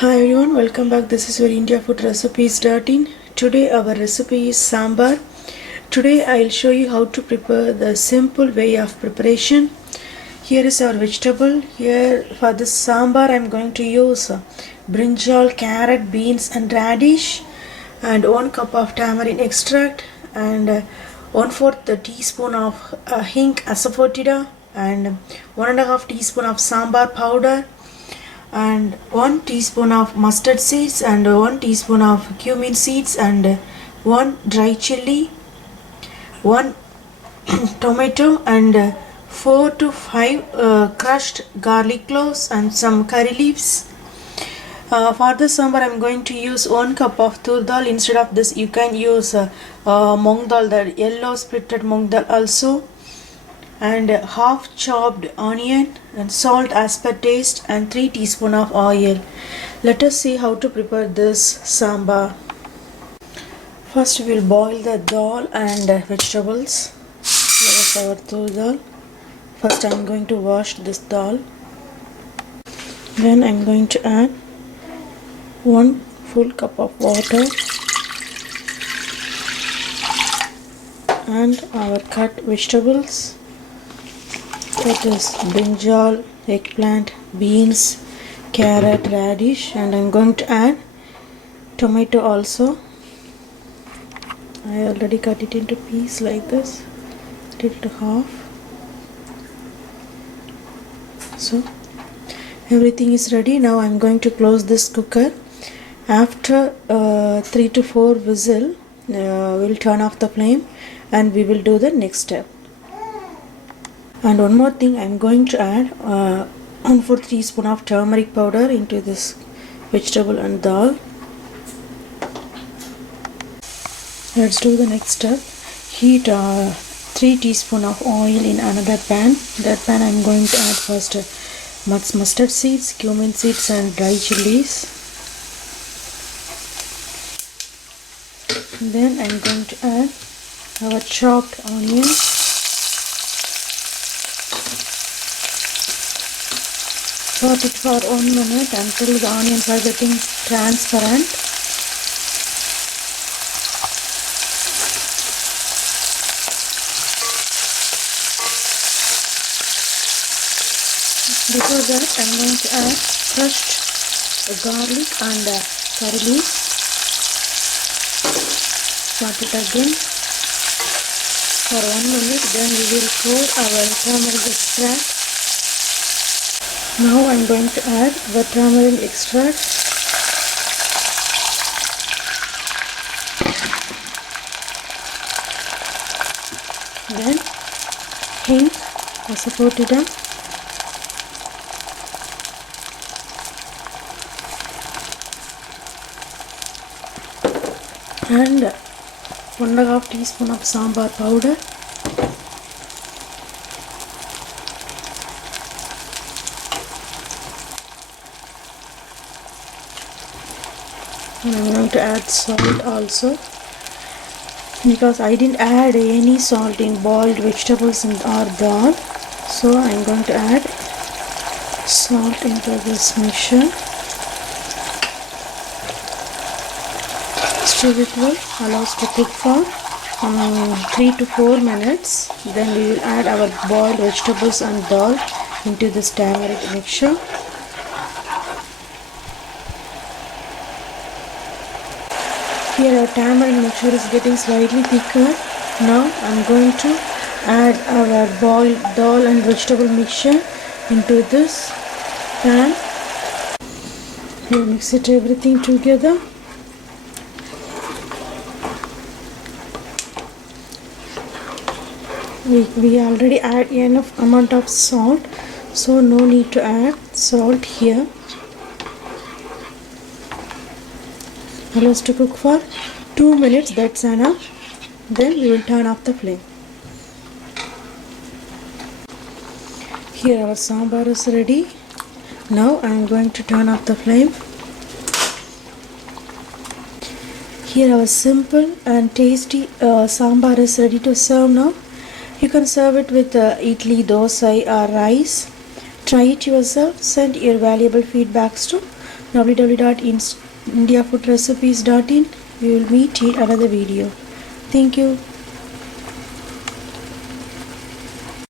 Hi everyone, welcome back. This is your India Food Recipes.in. Today our recipe is Sambar. Today I'll show you how to prepare the simple way of preparation. Here is our vegetable. Here for this Sambar I'm going to use brinjal, carrot, beans and radish, and 1 cup of tamarind extract, and 1/4 teaspoon of hing asafoetida, and 1.5 teaspoon of sambar powder, and 1 teaspoon of mustard seeds, and 1 teaspoon of cumin seeds, and 1 dry chili, 1 tomato, and 4 to 5 crushed garlic cloves, and some curry leaves. For this sambar I'm going to use 1 cup of tur dal. Instead of this you can use mung dal, the yellow splitted mung dal also, and half chopped onion, and salt as per taste, and 3 teaspoon of oil. Let us see how to prepare this sambar. First we will boil the dal and vegetables. Here is our tur dal. First I am going to wash this dal. Then I am going to add 1 full cup of water and our cut vegetables. That is brinjal, eggplant, beans, carrot, radish, and I'm going to add tomato also. I already cut it into pieces like this, cut it to half. So everything is ready. Now I'm going to close this cooker. After 3 to 4 whistle, we'll turn off the flame and we will do the next step. And one more thing, I'm going to add 1/4 teaspoon of turmeric powder into this vegetable and dal. Let's do the next step. Heat 3 teaspoon of oil in another pan. That pan I'm going to add first mustard seeds, cumin seeds, and dry chilies. Then I'm going to add our chopped onions. Saute it for 1 minute until the onions are getting transparent. Before that, I'm going to add crushed garlic and curry leaves. Saute it again for 1 minute. Then we will pour our tamarind extract. Now I'm going to add the tamarind extract. Then hing asafoetida, and 1.5 teaspoon of sambar powder. And I'm going to add salt also, because I didn't add any salt in boiled vegetables or dal, so I'm going to add salt into this mixture. Stir it well, allow us to cook for 3 to 4 minutes. Then we will add our boiled vegetables and dal into this tamarind mixture. Here our tamarind mixture is getting slightly thicker. Now I'm going to add our boiled dal and vegetable mixture into this pan. We mix it everything together. We already add enough amount of salt, so no need to add salt here. Allow us to cook for 2 minutes, that's enough. Then we will turn off the flame. Here our sambar is ready. Now I am going to turn off the flame. Here our simple and tasty sambar is ready to serve now. You can serve it with idli, dosa or rice. Try it yourself. Send your valuable feedbacks to www.indiafoodrecipes.in. We will meet in another video. Thank you.